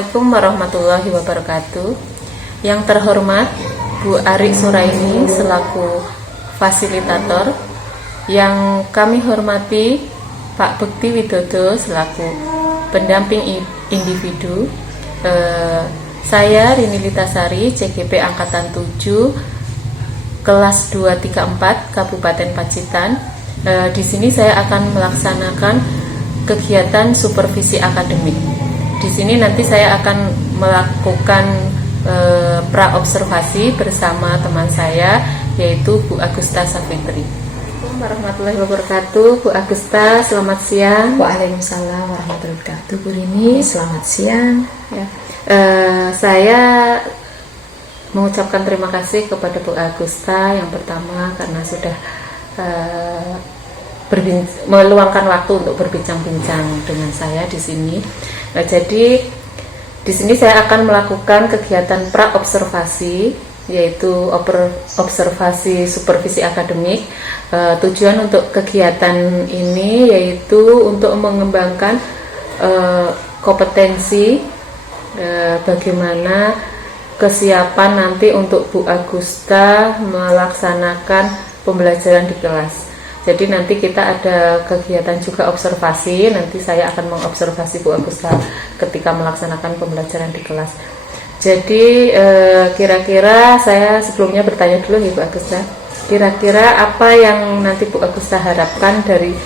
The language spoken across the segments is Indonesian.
Assalamualaikum warahmatullahi wabarakatuh. Yang terhormat Bu Arik Suraini selaku fasilitator, yang kami hormati Pak Bekti Widodo selaku pendamping individu, saya Rini Litasari, CGP Angkatan 7, kelas 234 Kabupaten Pacitan. Di sini saya akan melaksanakan kegiatan supervisi akademik. Di sini nanti saya akan melakukan pra-observasi bersama teman saya, yaitu Bu Agusta Safitri. Assalamualaikum warahmatullahi wabarakatuh. Bu Agusta, selamat siang. Waalaikumsalam warahmatullahi wabarakatuh. Bu Rini, selamat siang. Ya, saya mengucapkan terima kasih kepada Bu Agusta yang pertama karena sudah meluangkan waktu untuk berbincang-bincang dengan saya di sini. Nah, jadi di sini saya akan melakukan kegiatan pra-observasi, yaitu observasi supervisi akademik. Tujuan untuk kegiatan ini yaitu untuk mengembangkan kompetensi bagaimana kesiapan nanti untuk Bu Agusta melaksanakan pembelajaran di kelas. Jadi nanti kita ada kegiatan juga observasi, nanti saya akan mengobservasi Bu Agusta ketika melaksanakan pembelajaran di kelas. Jadi kira-kira saya sebelumnya bertanya dulu ya Bu Agusta, kira-kira apa yang nanti Bu Agusta harapkan dari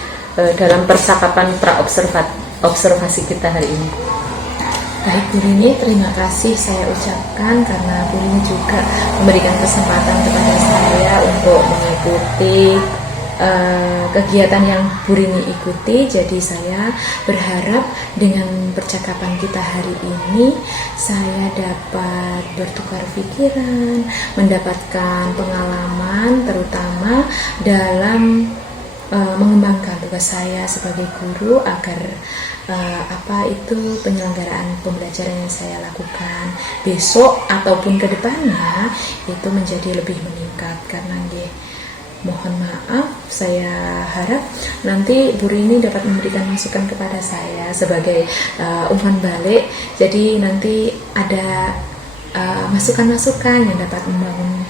dalam percakapan pra-observasi kita hari ini? Baik Bu Rini, terima kasih saya ucapkan karena Bu Rini juga memberikan kesempatan kepada saya untuk mengikuti kegiatan yang Bu Rini ikuti. Jadi saya berharap dengan percakapan kita hari ini saya dapat bertukar pikiran, mendapatkan pengalaman terutama dalam mengembangkan tugas saya sebagai guru agar apa itu penyelenggaraan pembelajaran yang saya lakukan besok ataupun kedepannya itu menjadi lebih meningkat. Karena mohon maaf, saya harap nanti Bu Rini dapat memberikan masukan kepada saya sebagai umpan balik. Jadi nanti ada masukan-masukan yang dapat membangun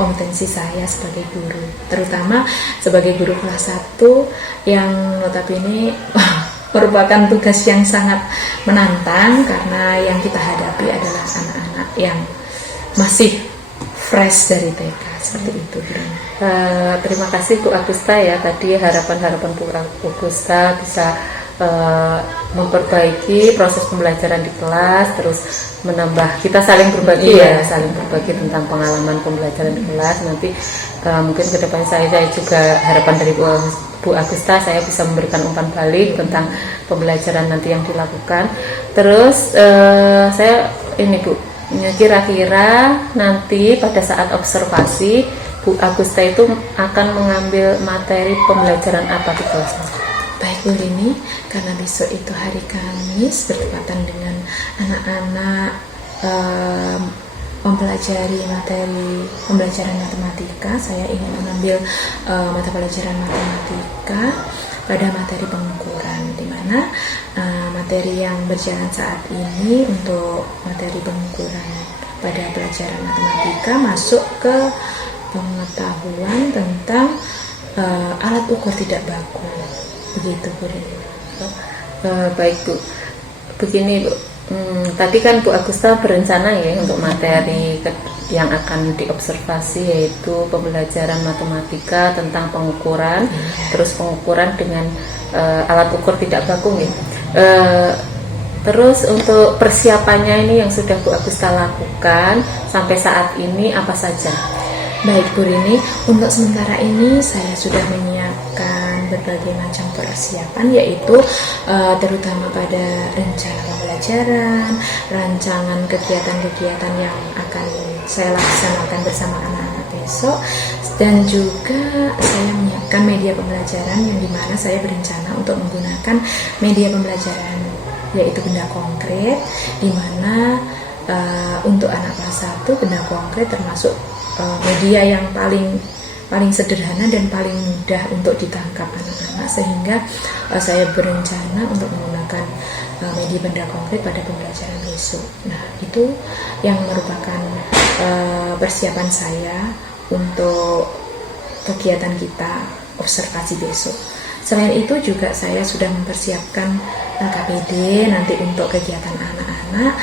kompetensi saya sebagai guru, terutama sebagai guru kelas 1 yang notabene merupakan tugas yang sangat menantang karena yang kita hadapi adalah anak-anak yang masih fresh dari TK, seperti itu. Terima kasih Bu Agusta ya, tadi harapan-harapan Bu Agusta bisa memperbaiki proses pembelajaran di kelas, terus menambah kita saling berbagi saling berbagi tentang pengalaman pembelajaran di kelas. Nanti mungkin ke depan saya juga harapan dari Bu Agusta saya bisa memberikan umpan balik tentang pembelajaran nanti yang dilakukan. Terus saya ini Bu, kira-kira nanti pada saat observasi Bu Agusta itu akan mengambil materi pembelajaran apa di kelas? Baik Bu Rini, karena besok itu hari Kamis bertepatan dengan anak-anak mempelajari materi pembelajaran matematika, saya ingin mengambil mata pelajaran matematika pada materi pengukuran, di mana materi yang berjalan saat ini untuk materi pengukuran pada pelajaran matematika masuk ke pengetahuan tentang alat ukur tidak baku, begitu Bu Rini. Baik Bu, begini Bu, tadi kan Bu Agusta berencana ya untuk materi yang akan diobservasi yaitu pembelajaran matematika tentang pengukuran, terus pengukuran dengan alat ukur tidak baku ya. Terus untuk persiapannya ini yang sudah Bu Agusta lakukan sampai saat ini apa saja? Baik Bu Rini, untuk sementara ini saya sudah menyiapkan berbagai macam persiapan, yaitu terutama pada rencana pembelajaran, rancangan kegiatan-kegiatan yang akan saya laksanakan bersama anak-anak besok, dan juga saya menyiapkan media pembelajaran yang dimana saya berencana untuk menggunakan media pembelajaran yaitu benda konkret, dimana untuk anak kelas 1 benda konkret termasuk media yang paling paling sederhana dan paling mudah untuk ditangkap anak-anak, sehingga saya berencana untuk menggunakan media benda konkret pada pembelajaran besok. Nah, itu yang merupakan persiapan saya untuk kegiatan kita observasi besok. Selain itu juga saya sudah mempersiapkan KPD nanti untuk kegiatan anak-anak.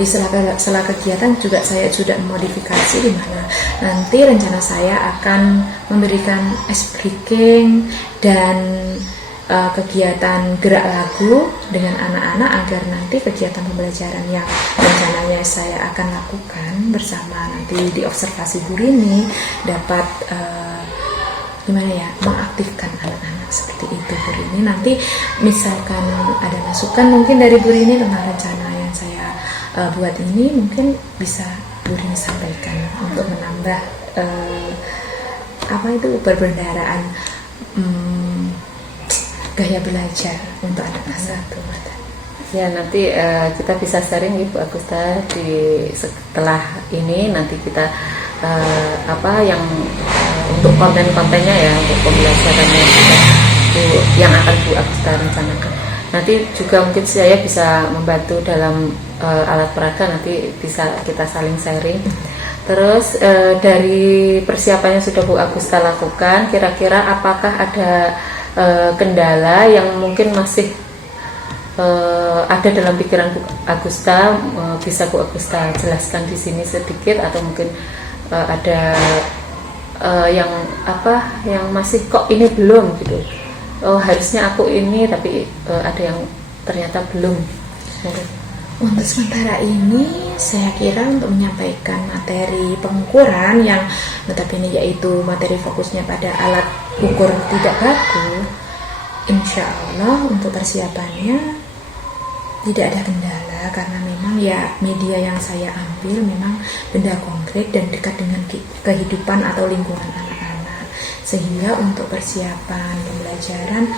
Di sela kegiatan juga saya sudah memodifikasi, di mana nanti rencana saya akan memberikan ice breaking dan kegiatan gerak lagu dengan anak-anak, agar nanti kegiatan pembelajaran yang rencananya saya akan lakukan bersama nanti di observasi Bu Rini dapat mengaktifkan anak-anak seperti itu Bu Rini. Nanti misalkan ada masukan mungkin dari Bu Rini tentang rencana yang saya buat ini, mungkin bisa Bu Rini sampaikan untuk menambah perbendaharaan gaya belajar untuk anak kelas 1. Ya, nanti kita bisa sharing Ibu Agusta setelah ini, nanti kita untuk konten-kontennya ya, untuk pembelajarannya yang akan Bu Agusta rencanakan. Nanti juga mungkin saya bisa membantu dalam alat peraga, nanti bisa kita saling sharing. Terus dari persiapan yang sudah Bu Agusta lakukan, kira-kira apakah ada kendala yang mungkin masih ada dalam pikiran Bu Agusta, bisa Bu Agusta jelaskan di sini sedikit, atau mungkin ada yang masih kok ini belum gitu, harusnya aku ini tapi ada yang ternyata belum. Untuk sementara ini saya kira untuk menyampaikan materi pengukuran yang notabene yaitu materi fokusnya pada alat ukur tidak baku, insya Allah untuk persiapannya tidak ada kendala, karena memang ya media yang saya ambil memang benda konkret dan dekat dengan kehidupan atau lingkungan anak-anak, sehingga untuk persiapan pembelajaran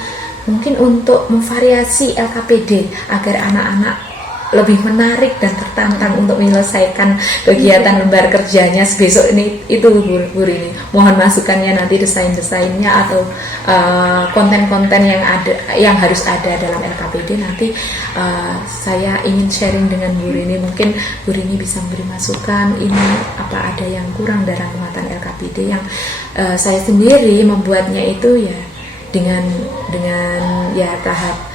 mungkin untuk memvariasi LKPD agar anak-anak lebih menarik dan tertantang untuk menyelesaikan kegiatan lembar kerjanya besok ini, itu Bu Rini. Mohon masukannya nanti, desain-desainnya atau konten-konten yang harus ada dalam LKPD. Nanti saya ingin sharing dengan Bu Rini, mungkin Bu Rini bisa memberi masukan ini apa ada yang kurang dalam muatan LKPD yang saya sendiri membuatnya itu ya dengan ya tahap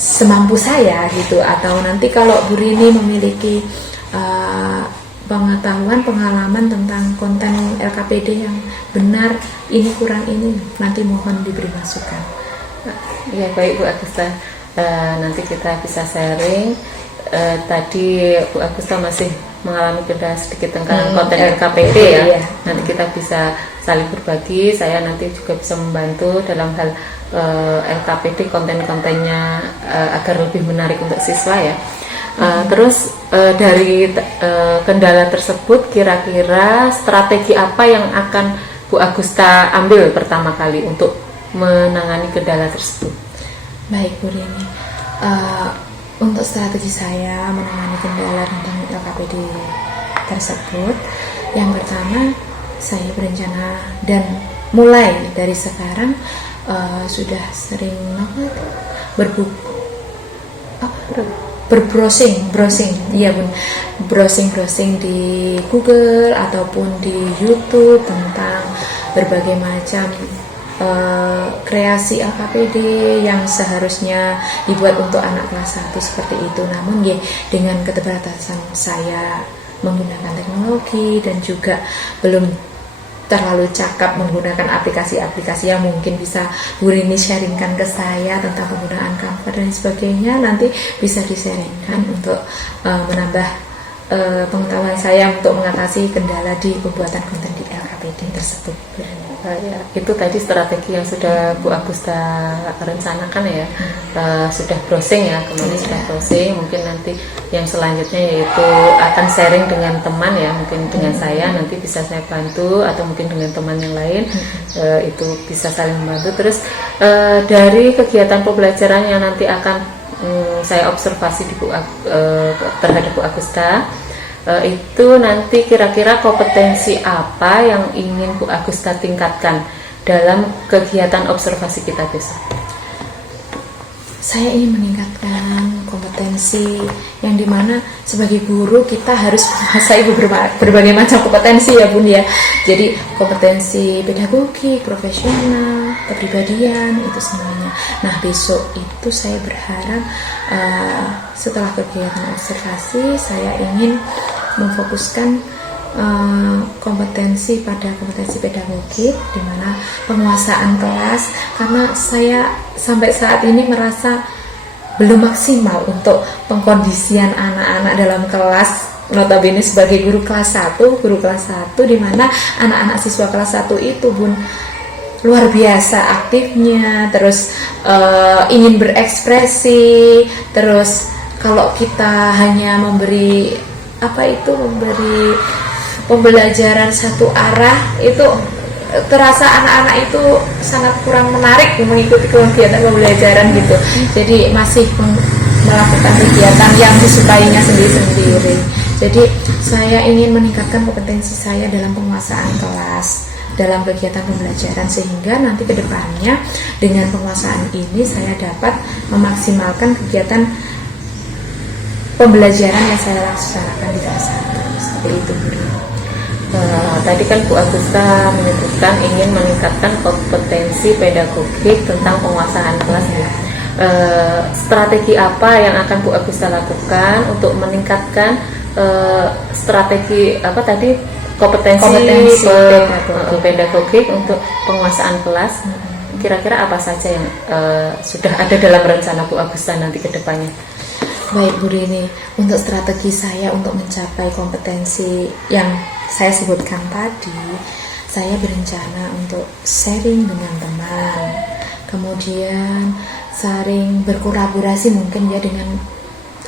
semampu saya gitu, atau nanti kalau Bu Rini memiliki pengalaman tentang konten LKPD yang benar, ini kurang ini, nanti mohon diberi masukan. Ya, baik Bu Agusta, nanti kita bisa sharing. Tadi Bu Agusta masih mengalami kendala sedikit tentang konten LKPD ya. Iya. Nanti kita bisa saling berbagi. Saya nanti juga bisa membantu dalam hal LKPD, konten-kontennya agar lebih menarik untuk siswa ya. Terus dari kendala tersebut, kira-kira strategi apa yang akan Bu Agusta ambil pertama kali untuk menangani kendala tersebut? Baik Bu Rini, untuk strategi saya menangani kendala tentang LKPD tersebut, yang pertama saya berencana dan mulai dari sekarang sudah sering browsing di Google ataupun di YouTube tentang berbagai macam kreasi LKPD yang seharusnya dibuat untuk anak kelas 1 seperti itu. Namun ya, dengan keterbatasan saya menggunakan teknologi dan juga belum terlalu cakap menggunakan aplikasi-aplikasi yang mungkin bisa Bu Rini sharingkan ke saya tentang penggunaan Canva dan sebagainya, nanti bisa di-sharingkan untuk menambah pengetahuan saya untuk mengatasi kendala di pembuatan konten di LKPD tersebut. Ya, itu tadi strategi yang sudah Bu Agusta rencanakan ya. Sudah browsing ya, kemarin sudah browsing. Mungkin nanti yang selanjutnya yaitu akan sharing dengan teman ya, mungkin dengan saya nanti bisa saya bantu, atau mungkin dengan teman yang lain. Itu bisa saling membantu. Terus dari kegiatan pembelajaran yang nanti akan saya observasi di terhadap Bu Agusta, Itu nanti kira-kira kompetensi apa yang ingin Bu Agusta tingkatkan dalam kegiatan observasi kita besok? Saya ingin meningkatkan kompetensi yang dimana sebagai guru kita harus menguasai berbagai macam kompetensi ya Bun ya. Jadi kompetensi pedagogik, profesional, kepribadian, itu semuanya. Nah besok itu saya berharap setelah kegiatan observasi saya ingin memfokuskan kompetensi pada kompetensi pedagogik, di mana penguasaan kelas, karena saya sampai saat ini merasa belum maksimal untuk pengkondisian anak-anak dalam kelas, notabene sebagai guru kelas 1 di mana anak-anak siswa kelas 1 itu Bun luar biasa aktifnya, terus ingin berekspresi, terus kalau kita hanya memberi pembelajaran satu arah, itu terasa anak-anak itu sangat kurang menarik mengikuti kegiatan pembelajaran gitu. Jadi masih melakukan kegiatan yang disukainya sendiri-sendiri. Jadi saya ingin meningkatkan kompetensi saya dalam penguasaan kelas, dalam kegiatan pembelajaran, sehingga nanti ke depannya dengan penguasaan ini saya dapat memaksimalkan kegiatan pembelajaran yang saya laksanakan di kelas 1. Seperti itu Bu. Tadi kan Bu Agusta menyebutkan ingin meningkatkan kompetensi pedagogik tentang penguasaan kelas. Strategi apa yang akan Bu Agusta lakukan untuk meningkatkan strategi kompetensi pedagogik untuk penguasaan kelas? Kira-kira apa saja yang sudah ada dalam rencana Bu Agusta nanti ke depannya? Baik Bu Rini, untuk strategi saya untuk mencapai kompetensi yang saya sebutkan tadi, saya berencana untuk sharing dengan teman, kemudian saling berkolaborasi mungkin ya dengan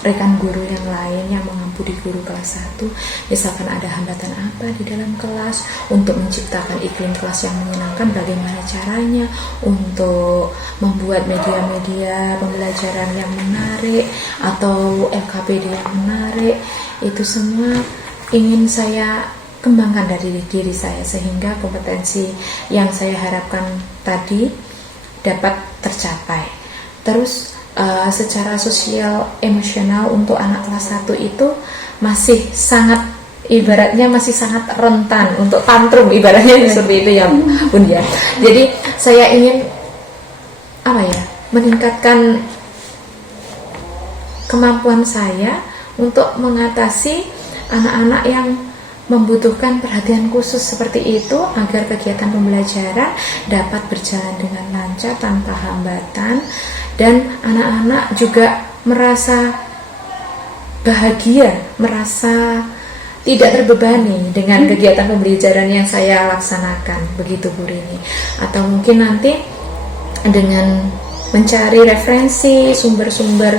rekan guru yang lain yang mengampuni guru kelas 1, misalkan ada hambatan apa di dalam kelas, untuk menciptakan iklim kelas yang menyenangkan, bagaimana caranya untuk membuat media-media pembelajaran yang menarik atau LKPD yang menarik. Itu semua ingin saya kembangkan dari diri saya, sehingga kompetensi yang saya harapkan tadi dapat tercapai. Terus secara sosial emosional untuk anak kelas 1 itu masih sangat rentan untuk tantrum, ibaratnya seperti itu ya Bun ya. Jadi saya ingin meningkatkan kemampuan saya untuk mengatasi anak-anak yang membutuhkan perhatian khusus seperti itu, agar kegiatan pembelajaran dapat berjalan dengan lancar tanpa hambatan, dan anak-anak juga merasa bahagia, merasa tidak terbebani dengan kegiatan pembelajaran yang saya laksanakan, begitu Bu Rini. Atau mungkin nanti dengan mencari referensi sumber-sumber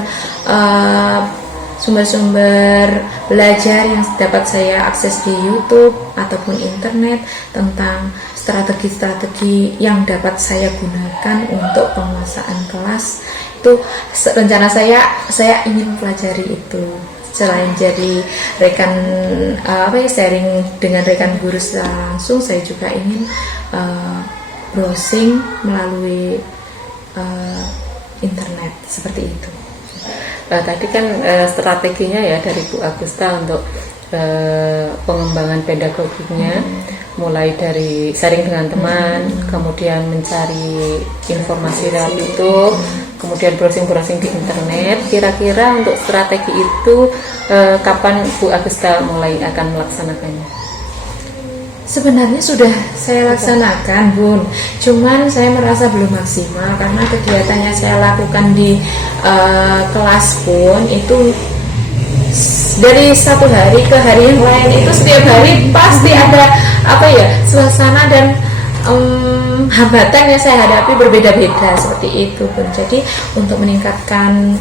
belajar yang dapat saya akses di YouTube ataupun internet tentang strategi-strategi yang dapat saya gunakan untuk penguasaan kelas. Itu rencana saya ingin pelajari itu. Selain jadi rekan sharing dengan rekan guru secara langsung, saya juga ingin browsing melalui internet seperti itu. Tadi kan strateginya ya dari Bu Agusta untuk pengembangan pedagogiknya, mulai dari sharing dengan teman, kemudian mencari informasi lewat YouTube, kemudian browsing di internet. Kira-kira untuk strategi itu kapan Bu Agusta mulai akan melaksanakannya? Sebenarnya sudah saya laksanakan Bun, cuman saya merasa belum maksimal karena kegiatan yang saya lakukan di kelas pun itu dari satu hari ke hari yang lain, itu setiap hari pasti ada suasana dan hambatan yang saya hadapi berbeda-beda seperti itu Bun. Jadi untuk meningkatkan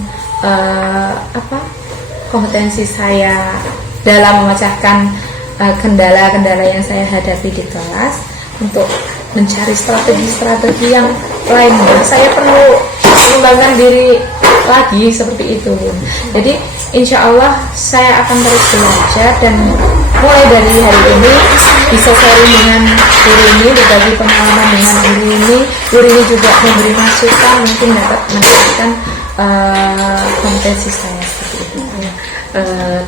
kompetensi saya dalam memecahkan kendala-kendala yang saya hadapi di kelas, untuk mencari strategi-strategi yang lainnya, saya perlu mengembangkan diri lagi seperti itu. Jadi insya Allah saya akan terus belajar, dan mulai dari hari ini bisa sharing dengan guru ini, berbagi pengalaman dengan guru ini. Guru ini juga memberi masukan, mungkin dapat meningkatkan kompetensi saya seperti itu.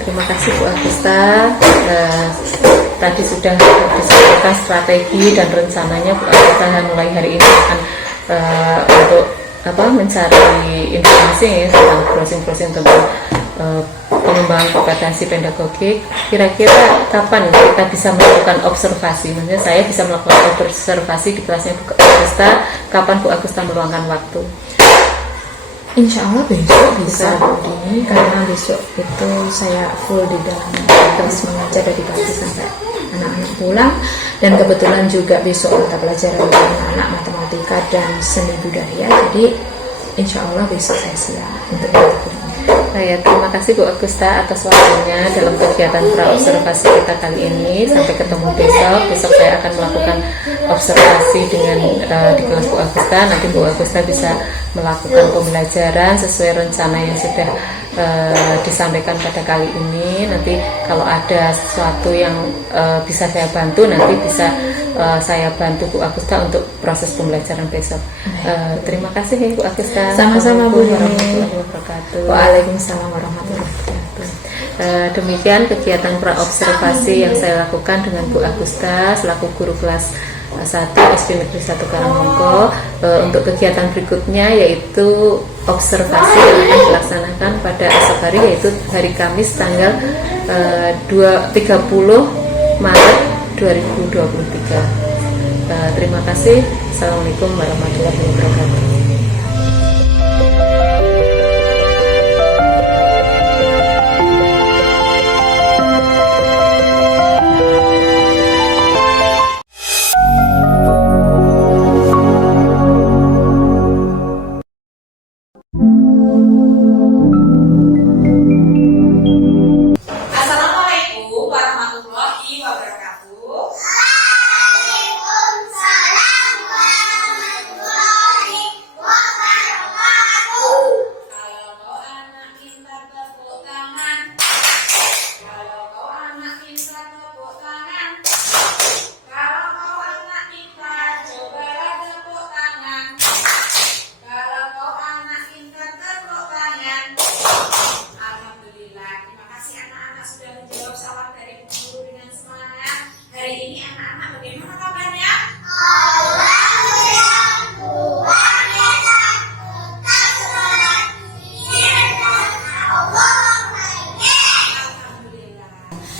Terima kasih Bu Agusta. Tadi sudah disampaikan strategi dan rencananya Bu Agusta mulai hari ini akan untuk mencari informasi ya, tentang browsing tentang pengembangan kompetensi pedagogik. Kira-kira kapan kita bisa melakukan observasi? Maksudnya saya bisa melakukan observasi di kelasnya Bu Agusta. Kapan Bu Agusta meluangkan waktu? Insya Allah besok bisa ini, karena besok itu saya full di dalam kelas mengajar dari pagi sampai anak-anak pulang, dan kebetulan juga besok mata pelajaran anak-anak matematika dan seni budaya, jadi insya Allah besok saya siap untuk itu. Terima kasih Bu Agusta atas waktunya dalam kegiatan pra-observasi kita kali ini. Sampai ketemu besok. Besok saya akan melakukan observasi dengan di kelas Bu Agusta. Nanti Bu Agusta bisa melakukan pembelajaran sesuai rencana yang sudah disampaikan pada kali ini. Nanti kalau ada sesuatu yang bisa saya bantu, nanti bisa saya bantu Bu Agusta untuk proses pembelajaran besok. Terima kasih Bu Agusta. Sama-sama Bu. Warahmatullahi wabarakatuh. Waalaikumsalam warahmatullahi wabarakatuh. Demikian kegiatan pra-observasi yang saya lakukan dengan Bu Agusta selaku guru kelas 1 SD Negeri 1 Karangmongko. Untuk kegiatan berikutnya yaitu observasi yang akan dilaksanakan pada esok hari, yaitu hari Kamis tanggal 30 Maret 2023. Terima kasih. Assalamualaikum warahmatullahi wabarakatuh. Assalamualaikum warahmatullahi wabarakatuh. Kalau kau anak pintar tepuk tangan. Kalau kau anak pintar tepuk tangan. Kalau kau anak pintar cobalah tepuk tangan. Kalau kau anak pintar tepuk tangan. Alhamdulillah, terima kasih anak-anak sudah menjawab salam dari Bu Guru dengan semangat. Hari ini anak-anak bagaimana kabarnya? Alhamdulillah.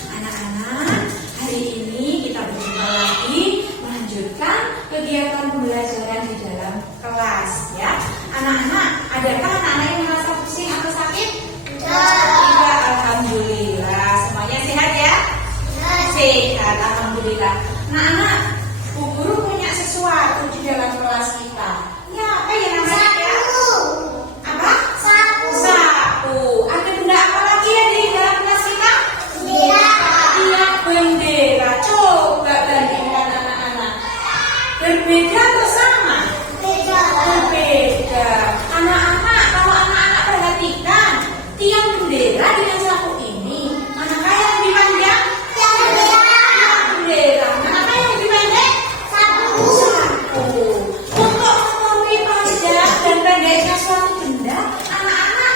Anak-anak, hari ini kita berjumpa lagi melanjutkan kegiatan pembelajaran di dalam kelas ya. Anak-anak, adakah anak-anak yang merasa pusing atau sakit? Tidak, alhamdulillah. Semuanya sehat ya? Sehat, alhamdulillah. Anak-anak, Bu Guru punya sesuatu di dalam kelas kita. Ya, apa ya namanya ya? Apa? Sapu. Ada benda apa lagi ya di dalam kelas kita? Iya, bendera. Coba bandingkan anak-anak. Berbeda atau sama? Berbeda. Anak-anak, kalau anak-anak perhatikan tiang bendera dengan sapu ini, manakah yang lebih panjang? Tiang bendera. Manakah yang lebih pendek? Sapu. Untuk mengetahui panjang dan pendeknya suatu benda, anak-anak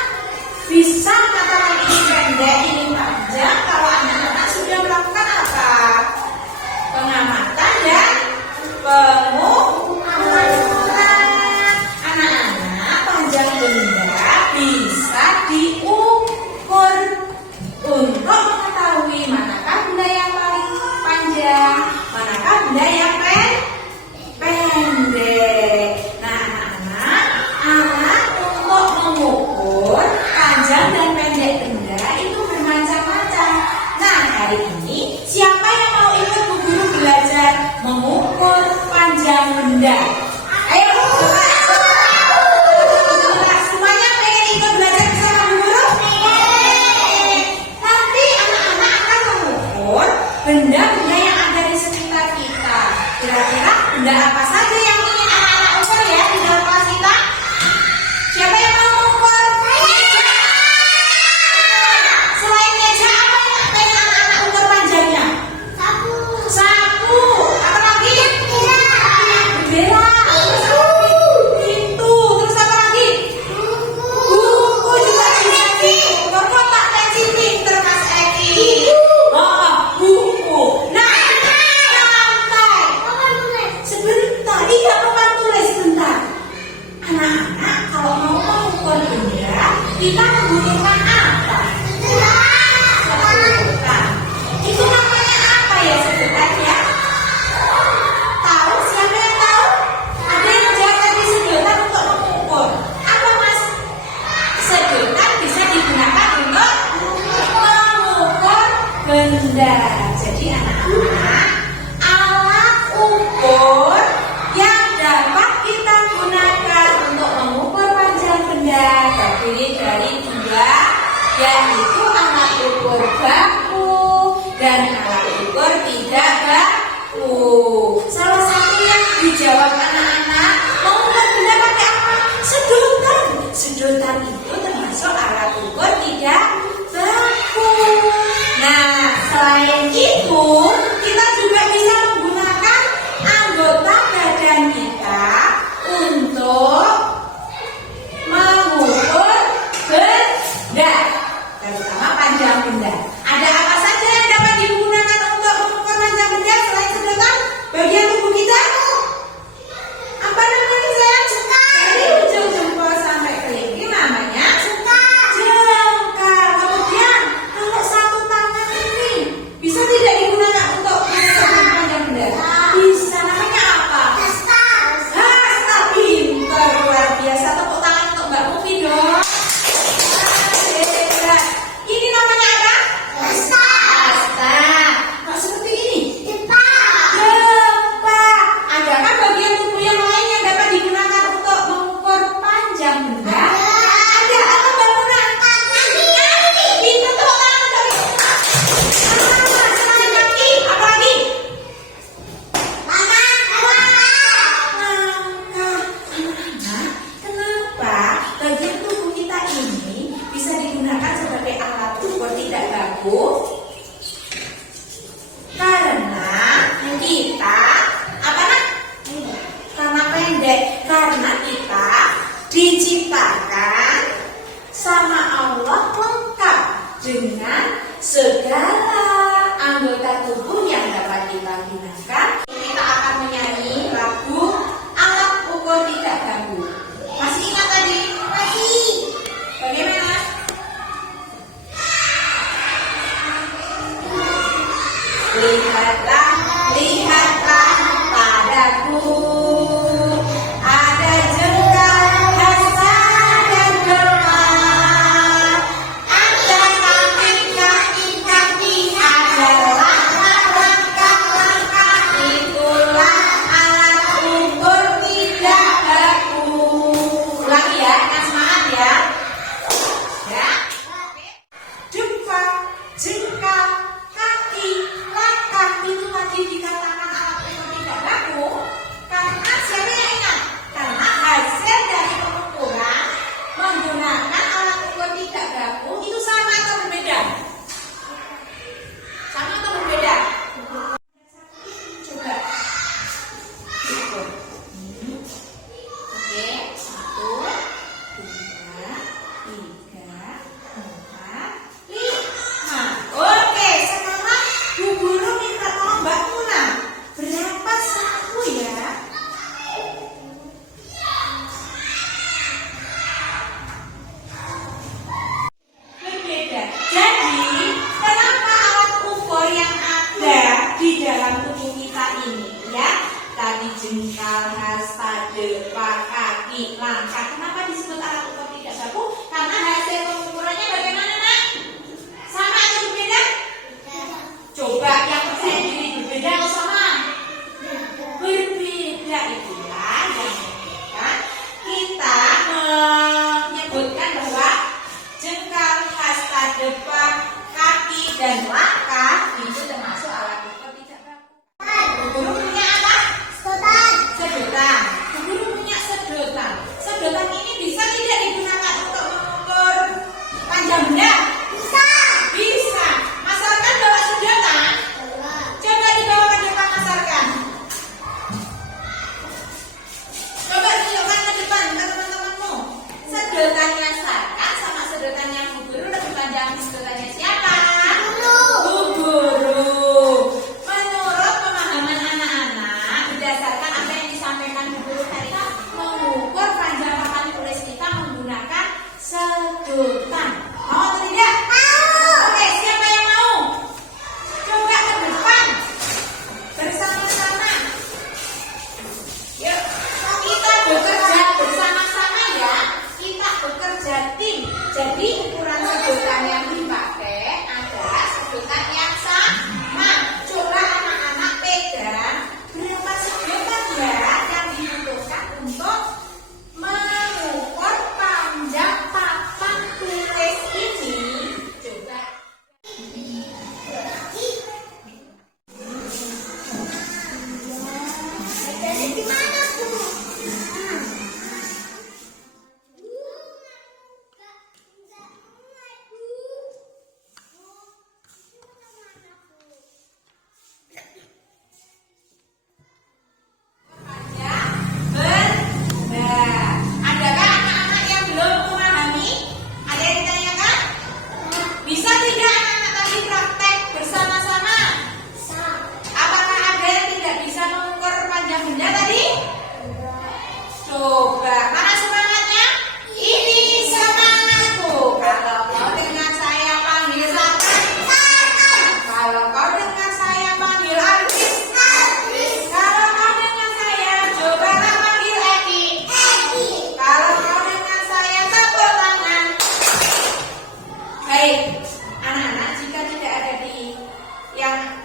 bisa mengatakan ini pendek, ini panjang kalau anak-anak sudah melakukan apa? Pengamatan dan pengukuran. Anak-anak, panjang benda bisa diukur untuk mengetahui manakah benda yang paling panjang, manakah benda yang pendek. Nah, anak-anak untuk mengukur panjang dan pendek benda itu bermacam-macam. Nah, hari ini siapa yang mau ikut Bu Guru belajar mengukur panjang benda? Ayo, coba. Semuanya pengen ikut belajar bersama Bu Guru? Nanti anak-anak akan mengukur benda-benda yang ada di sekitar kita. Kira-kira benda apa saja yang ingin anak-anak ukur ya di dalam kelas kita? Siapa yang mau mengukur? itu kita juga bisa menggunakan anggota badan kita untuk mengukur benda, terutama panjang benda. Ada apa saja yang dapat digunakan untuk mengukur panjang benda selain sedotan? Bagian tubuh kita apa namanya sayang? Dari ujung jempol sampai kelingking namanya jengkal. Kemudian kalau satu tangan ini bisa tidak digunakan untuk mengukur panjang benda? Bisa, namanya apa? Hasta. Pintar, luar biasa. Tepuk tangan untuk Mbak Mufi dong. Hebat. Ini namanya apa? Hasta. Kok seperti ini? Jepang. Adakah bagian tubuh yang lain yang dapat digunakan untuk mengukur panjang benda? Ada. Apa Mbak Muna? Kaki. Pintar, tepuk tangan untuk kaki. Apa lagi? Kenapa bagian tubuh kita ini bisa digunakan sebagai alat ukur tidak baku? Karena kita apa nak? Karena pendek. Karena kita diciptakan sama Allah lengkap dengan segala anggota tubuh yang dapat kita gunakan. Kita akan menyanyi lagu alat ukur tidak baku. Masih ingat tadi? Masih. Bagaimana? Lihatlah, lihatlah padaku, ada jengkal, hasta dan gelar. Ada kaki-kaki adalah langkah-langkah. Itulah alat ukur tidak baku. Ulangi ya, dengan semangat ya. Ya. Jumpa, jengkal, kaki, langkah itu tadi dikatakan alat ukur tidak baku karena siapa yang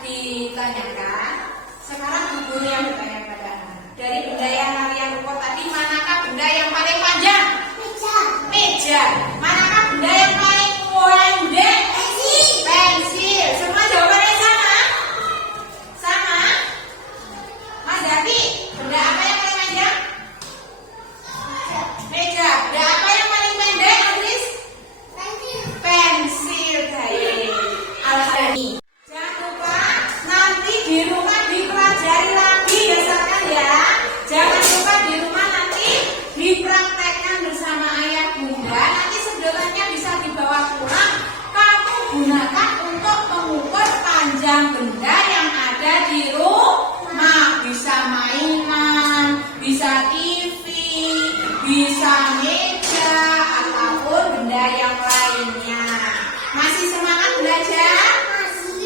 ditanyakan. Sekarang Bu Guru yang bertanya kepada anak. Dari benda yang kalian ukur tadi, manakah benda yang paling panjang? Meja. Manakah benda yang paling pendek? Pensil. Semua jawabannya sama? Sama? Mas Zaki, benda apa yang paling panjang? Meja. Benda apa yang paling pendek, Adris? Pensil. Baik. Alhamdulillah. Jangan lupa nanti di rumah dipelajari lagi dasarkan ya. Jangan lupa di rumah nanti dipraktekkan bersama ayah bunda. Nanti sedotannya bisa dibawa pulang. Kamu gunakan untuk mengukur panjang benda yang ada di rumah. Bisa mainan, bisa TV, bisa meja, ataupun benda yang lainnya. Masih semangat belajar?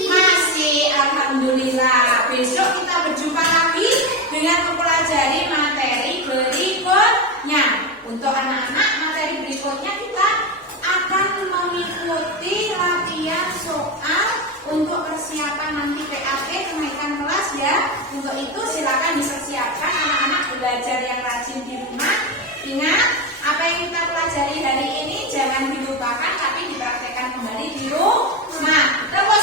Masih, alhamdulillah. Besok kita berjumpa lagi dengan mempelajari materi berikutnya. Untuk anak-anak, materi berikutnya kita akan mengikuti latihan soal untuk persiapan nanti PAP kenaikan kelas ya. Untuk itu silakan dipersiapkan anak-anak belajar yang rajin di rumah. Ingat, apa yang kita pelajari hari ini jangan dilupakan tapi dipraktekkan kembali di rumah. Tepuk